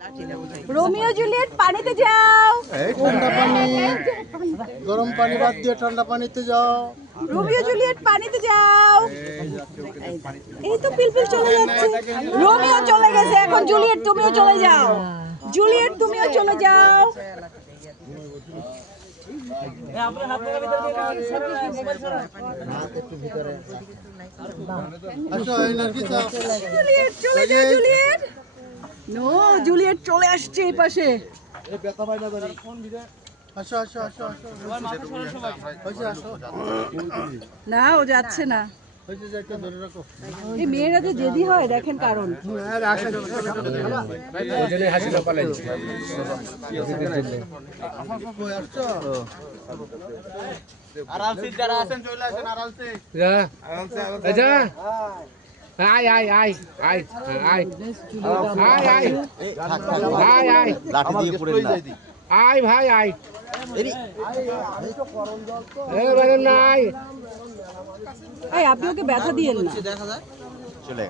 Romeo Juliet पानीते जाओ। ठंडा पानी गरम पानी बात दिए ठंडा पानीते जाओ। रोमियो जूलियट पानीते যাও। এই তো পিলপিল চলে যাচ্ছে। রোমিও চলে গেছে, এখন জুলিয়েট তুমিও চলে যাও। জুলিয়েট তুমিও চলে যাও। জুলিয়েট চলে যাও। জুলিয়েট নো, জুলিয়েট চলে আসছে এই পাশে। না, ও যাচ্ছে না। এই মেয়েরা যে জেদি হয় দেখেন কারণ। আয় ভাই আয় আপনি ওকে ব্যথা দিয়েন না। চলে